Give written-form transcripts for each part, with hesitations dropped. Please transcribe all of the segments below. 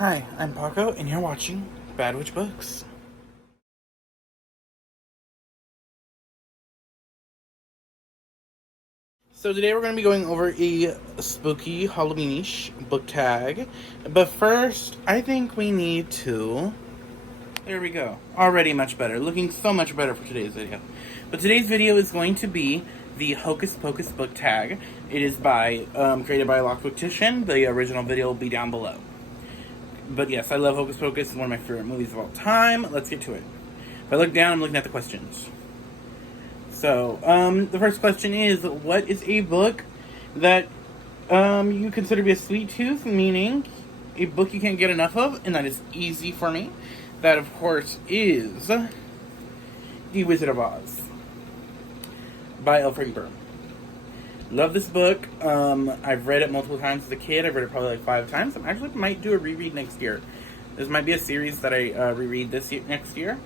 Hi, I'm Paco, and you're watching Bad Witch Books. So today we're going to be going over a spooky Halloweenish book tag. But first, I think we need to... There we go. Already much better. Looking so much better for today's video. But today's video is going to be the Hocus Pocus book tag. It is by created by Warlock. The original video will be down below. But yes, I love Hocus Pocus. It's one of my favorite movies of all time. Let's get to it. If I look down, I'm looking at the questions. So, the first question is, what is a book that you consider to be a sweet tooth, meaning a book you can't get enough of, and that is easy for me. That, of course, is The Wizard of Oz by L. Frank Baum. Love this book. I've read it multiple times as a kid. I've read it probably like 5 times. I actually might do a reread next year. This might be a series that I reread next year.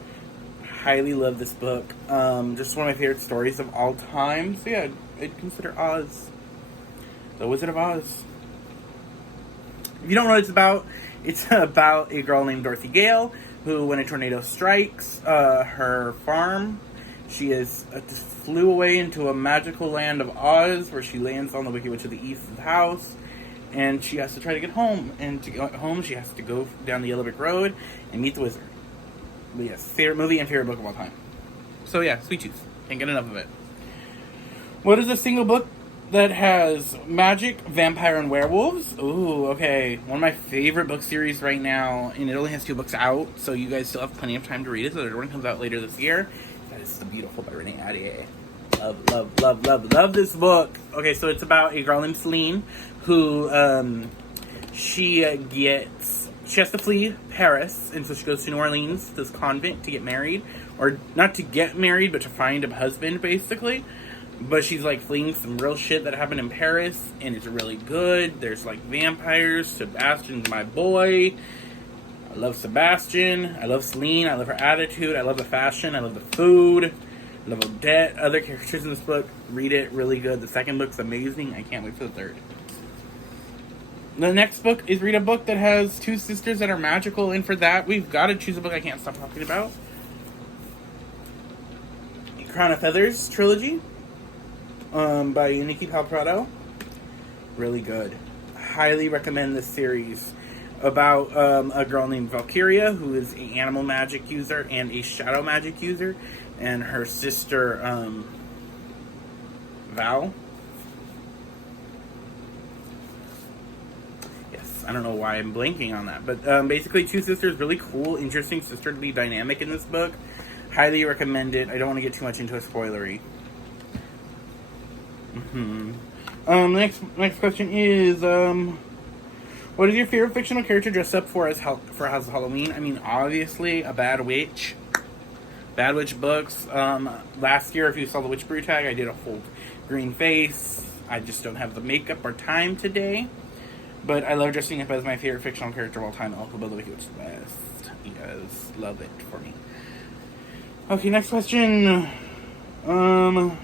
Highly love this book. Just one of my favorite stories of all time. So yeah, I'd consider Oz. The Wizard of Oz. If you don't know what it's about a girl named Dorothy Gale who, when a tornado strikes her farm, she flew away into a magical land of Oz, where she lands on the Wicked Witch of the East's house, and she has to try to get home. And to get home, she has to go down the Yellow Brick Road and meet the wizard. But yes, favorite movie and favorite book of all time. So yeah, sweet tooth. Can't get enough of it. What is a single book that has magic, vampire, and werewolves? Ooh, okay. One of my favorite book series right now, and it only has 2 books out, so you guys still have plenty of time to read it. So the other one comes out later this year. That is The Beautiful by Renee Ahdieh. Love this book. Okay, so it's about a girl named Celine who she has to flee Paris, and so she goes to New Orleans, this convent, to get married. Or not to get married, but to find a husband, basically. But she's like fleeing some real shit that happened in Paris, and it's really good. There's like vampires. Sebastian's my boy. I love Sebastian. I love Celine. I love her attitude. I love the fashion. I love the food. I love Odette. Other characters in this book. Read it. Really good. The second book's amazing. I can't wait for the third. The next book is read a book that has 2 sisters that are magical, and for that, we've got to choose a book I can't stop talking about. Crown of Feathers trilogy by Nikki Palprado. Really good. Highly recommend this series about a girl named Valkyria, who is an animal magic user and a shadow magic user, and her sister Val. I don't know why I'm blanking on that. But basically 2 sisters, really cool, interesting sisterly dynamic in this book. Highly recommend it. I don't want to get too much into a spoilery. Next question is, what is your favorite fictional character dressed up for House of Halloween? I mean, obviously, a Bad Witch. Bad Witch books. Last year, if you saw the Witch Brew tag, I did a full green face. I just don't have the makeup or time today. But I love dressing up as my favorite fictional character of all time, Elphaba the Wicked Witch of the West. Yes, love it for me. Okay, next question. Have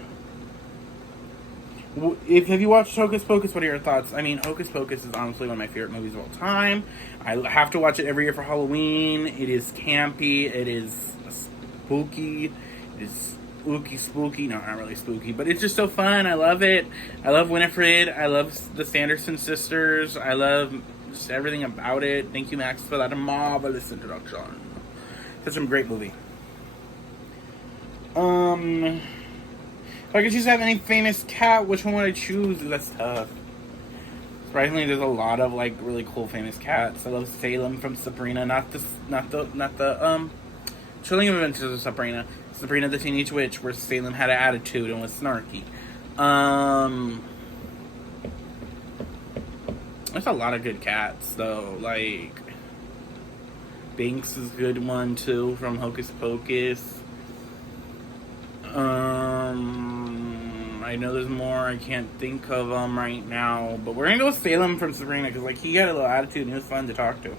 you watched Hocus Pocus? What are your thoughts? I mean, Hocus Pocus is honestly one of my favorite movies of all time. I have to watch it every year for Halloween. It is campy. It is spooky. It is spooky. No, not really spooky, but it's just so fun. I love it. I love Winifred. I love the Sanderson sisters. I love just everything about it. Thank you, Max, for that marvelous introduction. Such a great movie. If I could choose to have any famous cat, which one would I choose? That's tough. Surprisingly, there's a lot of like really cool famous cats. I love Salem from Sabrina, not the Chilling Adventures of Sabrina. Sabrina the Teenage Witch, where Salem had an attitude and was snarky. There's a lot of good cats, though. Like, Binks is a good one, too, from Hocus Pocus. I know there's more. I can't think of them right now. But we're going to go with Salem from Sabrina, because, like, he got a little attitude and he was fun to talk to.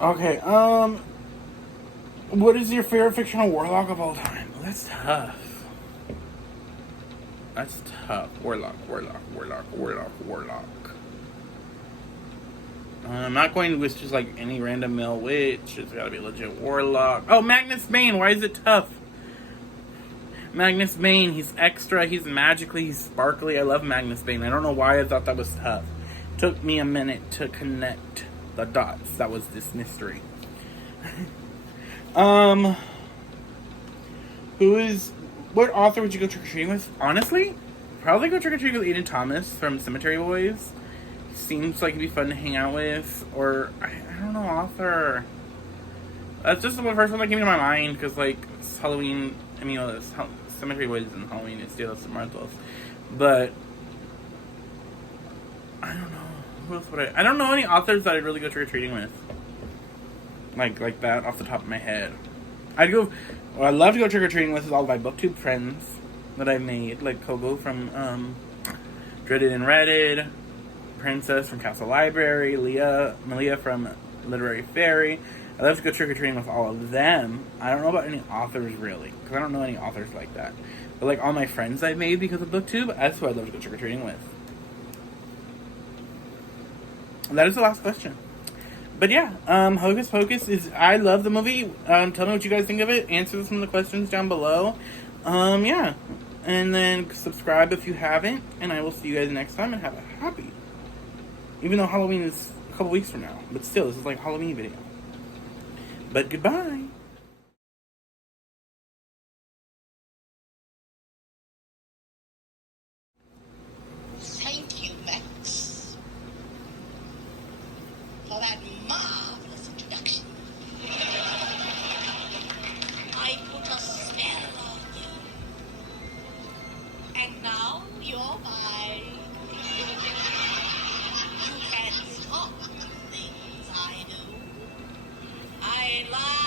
Okay, what is your favorite fictional warlock of all time? Well, that's tough. Warlock. I'm not going with just like any random male witch. It's gotta be a legit warlock. Oh, Magnus Bane. Why is it tough? Magnus Bane. He's extra. He's magically. He's sparkly. I love Magnus Bane. I don't know why I thought that was tough. Took me a minute to connect the dots. That was this mystery. What author would you go trick-or-treating with? Honestly, probably go trick-or-treating with Aiden Thomas from Cemetery Boys. Seems like he'd be fun to hang out with. Or, I don't know, author. That's just the first one that came to my mind, because, like, it's Halloween, I mean, it's Cemetery Boys and Halloween, it's Day of the Muertos. But, I don't know. Who else would I don't know any authors that I'd really go trick-or-treating with. Like that, off the top of my head. I'd love to go trick-or-treating with all my booktube friends that I've made. Like Kogo from, Dreaded and Redded, Princess from Castle Library, Malia from Literary Fairy. I'd love to go trick-or-treating with all of them. I don't know about any authors, really, because I don't know any authors like that. But, like, all my friends I've made because of BookTube, that's who I'd love to go trick-or-treating with. And that is the last question. But, yeah, Hocus Pocus is... I love the movie. Tell me what you guys think of it. Answer some of the questions down below. Yeah. And then subscribe if you haven't. And I will see you guys next time and have a happy... Even though Halloween is a couple weeks from now. But still, this is like a Halloween video. But goodbye. Thank you, Max, for that marvelous introduction. I put a spell on you. And now you're mine. You can't stop the things I do. I lie.